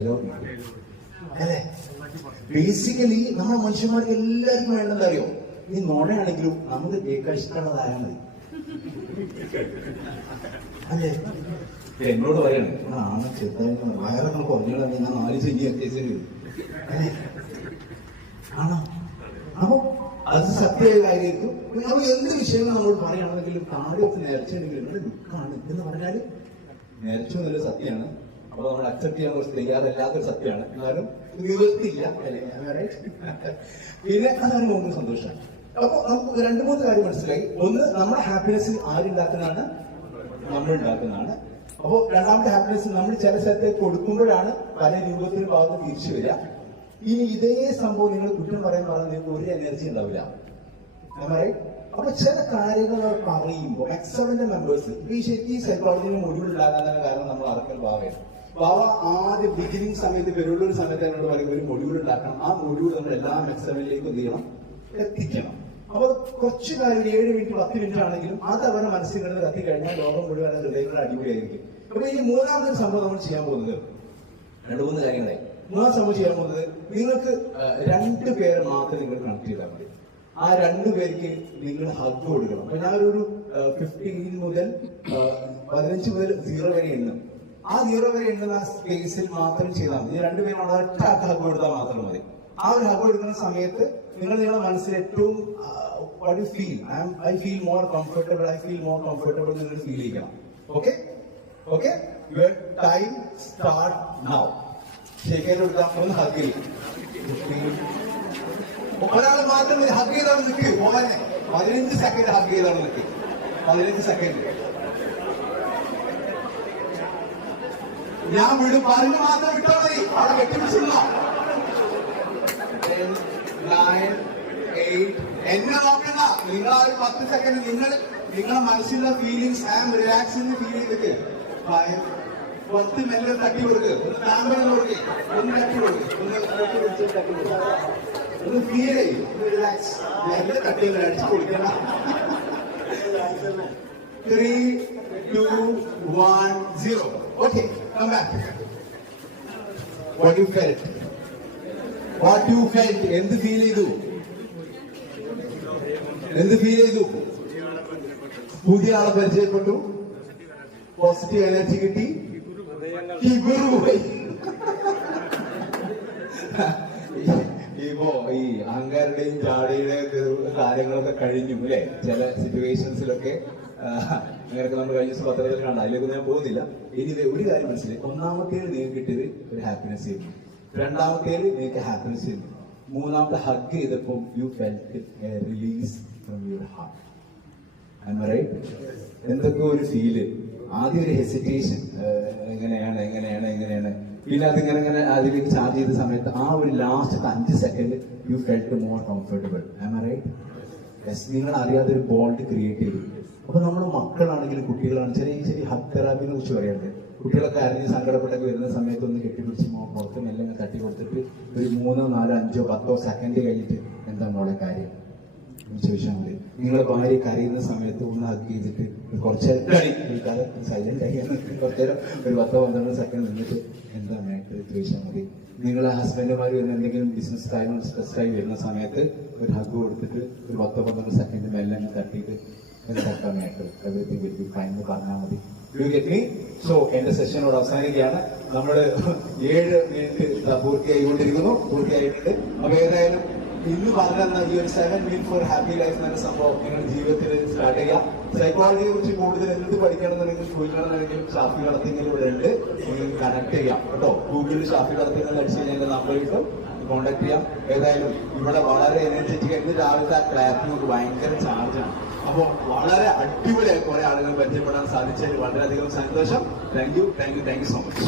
അല്ലെ? ബേസിക്കലി നമ്മൾ മനുഷ്യന്മാർക്ക് എല്ലാവർക്കും വേണ്ടത് അറിയോ? ഈ നോണയാണെങ്കിലും നമുക്ക് കേൾക്കാൻ ഇഷ്ടമുള്ളതായാൽ മതി. അല്ലേ? എന്നോട് പറയണേ ആണ് ചെറുതായിട്ട് വയറൊക്കെ കുറഞ്ഞോളാം, ഞാൻ 4 സെഞ്ചി അത്യാവശ്യം അല്ലേ? ആണോ? അപ്പൊ അത് സത്യമായ കാര്യമായിരിക്കും. അപ്പൊ എന്ത് വിഷയങ്ങൾ നമ്മൾ പറയുകയാണെങ്കിലും താഴെയൊക്കെ നേർച്ചയുണ്ടെങ്കിലും ഇവിടെ ദുഃഖമാണ് എന്ന് പറഞ്ഞാൽ നേർച്ച എന്നൊരു സത്യമാണ്. അപ്പൊ നമ്മൾ അക്സെപ്റ്റ് ചെയ്യാൻ കുറച്ച് തയ്യാറല്ലാത്തൊരു സത്യമാണ്. എന്നാലും നിവൃത്തിയില്ല അല്ലെ? പിന്നെ അതാണ് നമുക്ക് സന്തോഷമാണ്. അപ്പൊ നമുക്ക് 2-3 കാര്യം മനസ്സിലായി. ഒന്ന്, നമ്മുടെ ഹാപ്പിനെസ് ആരുണ്ടാക്കുന്നതാണ്? നമ്മൾ ഉണ്ടാക്കുന്നതാണ്. അപ്പോ രണ്ടാമത്തെ ഹാപ്പിനെസ് നമ്മൾ ചില സ്ഥലത്ത് കൊടുക്കുമ്പോഴാണ് പല രൂപത്തിലും ഭാഗത്ത് തിരിച്ചു വരിക. ഇനി ഇതേ സംഭവം നിങ്ങൾ കുറ്റം പറയുമ്പോൾ നിങ്ങൾക്ക് ഒരു എനർജി ഉണ്ടാവില്ല. അപ്പൊ ചില കാര്യങ്ങൾ പറയുമ്പോൾ എക്സവന്റെ മെമ്പേഴ്സ് ഈ ശരിക്കും സൈക്കോളജിയിൽ മൊഡ്യൂൾ കാരണം നമ്മൾ ആർക്കൽ ഭാവയാണ്. ഭാവ ആദ്യം ബിഗിനിങ് സമയത്ത് പെരുള്ളൊരു സമയത്ത് എന്നോട് പറയുമ്പോൾ ഒരു മൊഡ്യൂൾ ഉണ്ടാക്കണം. ആ മൊഡ്യൂൾ നമ്മൾ എല്ലാ എക്സവനിലേക്ക് എന്ത് ചെയ്യണം? എത്തിക്കണം. അപ്പൊ കുറച്ച് കാര്യം 7 മിനിറ്റ് 10 മിനിറ്റ് ആണെങ്കിലും അത് അവരുടെ മനസ്സിൽ കിടന്ന് കത്തിക്കഴിഞ്ഞാൽ ലോകം മുഴുവൻ ഹൃദയങ്ങളുടെ അടിപൊളിയായിരിക്കും. അപ്പൊ ഈ മൂന്നാമതൊരു സംഭവം നമ്മൾ ചെയ്യാൻ പോകുന്നത് 2-3 കാര്യങ്ങളായി. മൂന്നാമത്തെ സംഭവം ചെയ്യാൻ പോകുന്നത്, നിങ്ങൾക്ക് 2 പേരെ മാത്രം നിങ്ങൾ കണക്ട് ചെയ്താൽ മതി. ആ 2 പേർക്ക് നിങ്ങൾ ഹഗ് കൊടുക്കണം. അപ്പൊ ഞാനൊരു 15 മുതൽ 15 മുതൽ 0 വരെ എണ്ണും. ആ 0 വരെ എണ്ണുന്ന സ്പേസിൽ മാത്രം ചെയ്താൽ മതി. 2 പേരും ഒറ്റ ഹഗ് കൊടുത്താൽ മാത്രം മതി. ആ ഒരു ഹഗ് കൊടുക്കുന്ന സമയത്ത് നിങ്ങളുടെ മനസ്സിൽ ഏറ്റവും what you feel, I feel more comfortable, I feel more comfortable നിങ്ങൾ ഫീൽ ചെയ്യണം. Okay? Your time start now. ശരിക്കും കൊടുക്കാൻ ഒന്ന് ഹഗ് ചെയ്യും. ഒരാൾ മാത്രം ഹഗ് ചെയ്താണ് നിൽക്ക് പോകാനെ. 15 സെക്കൻഡ് ഹഗ് ചെയ്താണ് നിൽക്ക്. 15 സെക്കൻഡ് ഞാൻ വിടും. 10 മാത്രം വിട്ടാൽ മതി. അവിടെ കെട്ടിപ്പിടിച്ചിരുന്നോ? 10, 9, 8. എന്നെ നോക്കണ്ട. നിങ്ങൾ ആ ഒരു 10 സെക്കൻഡ് നിങ്ങളുടെ മനസ്സിലുള്ള ഫീലിങ്സ് റിലാക്സിന് ഫീൽ ചെയ്തിട്ട് 10 മെല്ലെ തട്ടി കൊടുക്ക്. ഒന്ന് താമ്പരം കൊടുക്ക്. ഒന്ന് തട്ടി കൊടുക്ക്. ഒന്ന് ഫീൽ ചെയ്യും. റിലാക്സ്. മെല്ലെ തട്ടി അടിച്ചു കൊടുക്കണം. 3, 2, 1, 0. Okay, come back. What you felt? എന്ത് ഫീൽ ചെയ്തു? പുതിയ ആളെ പരിചയപ്പെട്ടു, പോസിറ്റീവ് എനർജി കിട്ടി, ഇപ്പോ ഈ അഹങ്കാരുടെയും ജാടയുടെയും കാര്യങ്ങളൊക്കെ കഴിഞ്ഞു അല്ലെ? ചില സിറ്റുവേഷൻസിലൊക്കെ അങ്ങനെയൊക്കെ നമ്മൾ കഴിഞ്ഞ ദിവസം പത്രത്തിൽ കണ്ട, അതിലേക്ക് ഞാൻ പോകുന്നില്ല. ഇനി ഒരു കാര്യം മനസ്സിലായി. ഒന്നാമത്തേത് നിങ്ങൾക്ക് കിട്ടിയത് ഒരു ഹാപ്പിനെസ് ആയിരുന്നു. രണ്ടാമത്തേത് നിങ്ങൾക്ക് ഹാപ്പിനെസ് ആയിരുന്നു. മൂന്നാമത്തെ ഹഗ് ചെയ്തപ്പോൾ you felt a release from your heart. I am right? എന്തൊക്കെ ഒരു ഫീല്. ആദ്യം ഒരു ഹെസിറ്റേഷൻ, എങ്ങനെയാണ് പിന്നെ അതിങ്ങനെ അതിലേക്ക് ചാർജ് ചെയ്ത സമയത്ത് ആ ഒരു last 5 second you felt more comfortable. I am right? Yes. നിങ്ങൾ അറിയാതെ ഒരു ബോണ്ട് ക്രിയേറ്റ് ചെയ്തു. അപ്പൊ നമ്മുടെ മക്കളാണെങ്കിലും കുട്ടികളാണെങ്കിലും ചെറിയ ഹഗ് തെറാപ്പിനെ കുറിച്ച് പറയാറുണ്ട്. കുട്ടികളൊക്കെ അറിഞ്ഞ് സങ്കടപ്പെട്ടൊക്കെ വരുന്ന സമയത്ത് ഒന്ന് കെട്ടിപ്പിടിച്ച് പുറത്ത് മെല്ലെ തട്ടി കൊടുത്തിട്ട് ഒരു 3, 4, 5, 10 സെക്കൻഡ് കഴിഞ്ഞിട്ട് എന്താ മോളെ കാര്യം ചോദിച്ചാൽ മതി. നിങ്ങളെ ഭാര്യ കരയുന്ന സമയത്ത് ഒന്ന് ഹഗ് ചെയ്തിട്ട് കുറച്ച് സൈലന്റ് ആയി കുറച്ചു നേരം ഒരു 10-12 സെക്കൻഡ് നിന്നിട്ട് എന്താ മേട്ട് ചോദിച്ചാൽ മതി. നിങ്ങളെ ഹസ്ബൻഡുമാർ വരുന്ന എന്തെങ്കിലും ബിസിനസ് കാര്യങ്ങൾ സ്ട്രെസ്സായി വരുന്ന സമയത്ത് ഒരു ഹഗ് കൊടുത്തിട്ട് ഒരു 10-12 സെക്കൻഡ് മെല്ലെ തട്ടിയിട്ട് എന്താ Mettu everything will be fine എന്ന് പറഞ്ഞാൽ മതി. You get me? സോ എന്റെ സെഷനോട് അവസാനിക്കുകയാണ്. നമ്മള് 7 മിനിറ്റ് പൂർത്തിയായിട്ടുണ്ട്. അപ്പൊ ഏതായാലും ഇന്ന് പറഞ്ഞ ഈ ഒരു 7 മിനിറ്റ് ഫോർ ഹാപ്പി ലൈഫ് എന്ന സംഭവം നിങ്ങളുടെ ജീവിതത്തിൽ സ്റ്റാർട്ട് ചെയ്യാം. സൈക്കോളജിയെ കുറിച്ച് കൂടുതൽ എന്ത് പഠിക്കണമെന്നുണ്ടെങ്കിൽ ചോദിക്കണമെന്നുണ്ടെങ്കിലും ഷാഫി കളത്തിങ്കൽ ഇവിടെ ഉണ്ട്. നിങ്ങൾക്ക് കണക്ട് ചെയ്യാം കേട്ടോ. ഗൂഗിളിൽ ഷാഫി കളത്തിങ്കൽ അടിച്ച് കഴിഞ്ഞാൽ എന്റെ നമ്പർ കിട്ടും, കോൺടാക്ട് ചെയ്യാം. ഏതായാലും ഇവിടെ വളരെ എനർജറ്റിക് ആയിട്ട് രാവിലത്തെ ആ ക്ലാപ്പിനൊക്കെ ഭയങ്കര ചാർജാണ്. അപ്പോൾ വളരെ അടിപൊളിയായി കുറെ ആളുകൾ പരിചയപ്പെടാൻ സാധിച്ചതിൽ വളരെയധികം സന്തോഷം. Thank you so much.